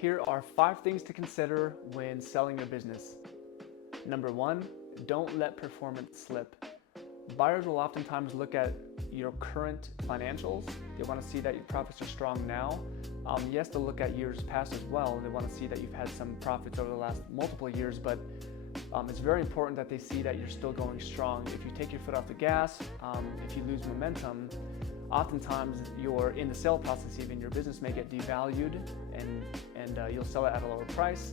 Here are 5 things to consider when selling your business. Number 1, don't let performance slip. Buyers will oftentimes look at your current financials. They want to see that your profits are strong now. Yes, they'll look at years past as well. They want to see that you've had some profits over the last multiple years, but it's very important that they see that you're still going strong. If you take your foot off the gas, if you lose momentum, oftentimes you're in the sale process even, your business may get devalued and you'll sell it at a lower price.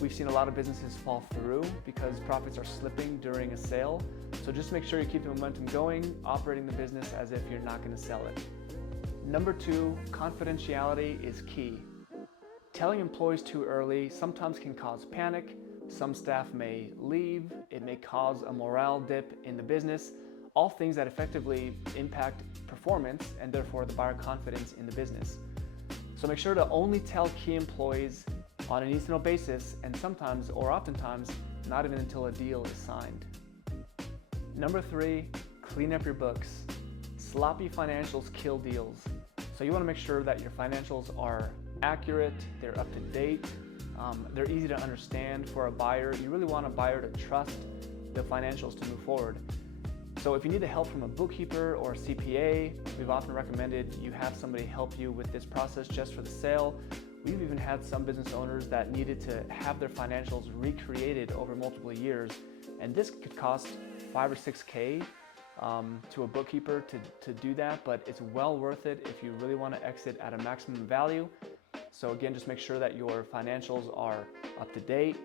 We've seen a lot of businesses fall through because profits are slipping during a sale. So just make sure you keep the momentum going, operating the business as if you're not going to sell it. Number 2, confidentiality is key. Telling employees too early sometimes can cause panic. Some staff may leave. It may cause a morale dip in the business. All things that effectively impact performance and therefore the buyer confidence in the business. So make sure to only tell key employees on a need-to-know basis, and sometimes or oftentimes not even until a deal is signed. Number 3, clean up your books. Sloppy financials kill deals. So you want to make sure that your financials are accurate, they're up to date, they're easy to understand for a buyer. You really want a buyer to trust the financials to move forward. So if you need the help from a bookkeeper or a CPA, we've often recommended you have somebody help you with this process just for the sale. We've even had some business owners that needed to have their financials recreated over multiple years, and this could cost $5 or $6K to a bookkeeper to do that, but it's well worth it if you really want to exit at a maximum value. So again, just make sure that your financials are up to date,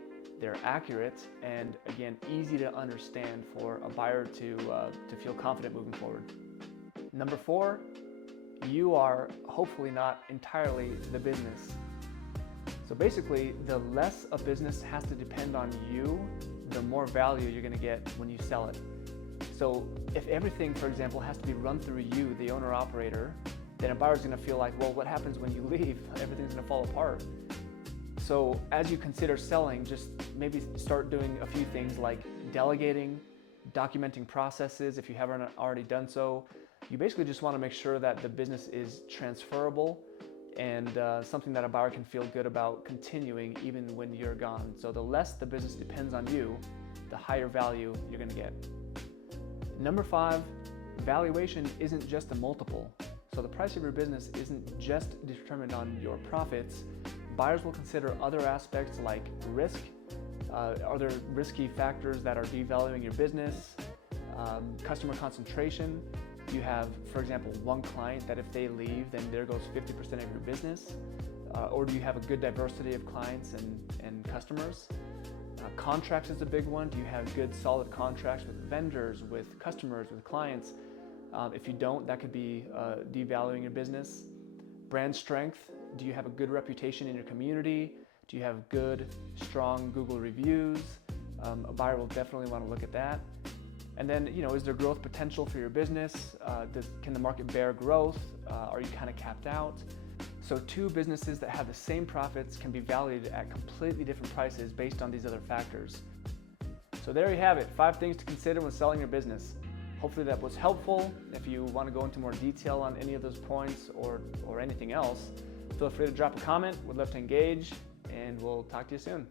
they're accurate, and again, easy to understand for a buyer to feel confident moving forward. Number 4, you are hopefully not entirely the business. So basically, the less a business has to depend on you, the more value you're going to get when you sell it. So if everything, for example, has to be run through you, the owner-operator, then a buyer's going to feel like, well, what happens when you leave? Everything's going to fall apart. So as you consider selling, just maybe start doing a few things like delegating, documenting processes if you haven't already done so. You basically just want to make sure that the business is transferable and something that a buyer can feel good about continuing even when you're gone. So the less the business depends on you, the higher value you're going to get. Number 5, valuation isn't just a multiple. So the price of your business isn't just determined on your profits. Buyers will consider other aspects like risk, other risky factors that are devaluing your business, customer concentration. You have, for example, one client that if they leave, then there goes 50% of your business. Or do you have a good diversity of clients and customers? Contracts is a big one. Do you have good, solid contracts with vendors, with customers, with clients? If you don't, that could be devaluing your business. Brand strength. Do you have a good reputation in your community? Do you have good, strong Google reviews? A buyer will definitely want to look at that. And then, is there growth potential for your business? Can the market bear growth? Are you kind of capped out? So 2 businesses that have the same profits can be valued at completely different prices based on these other factors. So there you have it, 5 things to consider when selling your business. Hopefully that was helpful. If you want to go into more detail on any of those points or anything else, feel free to drop a comment. We'd love to engage, and we'll talk to you soon.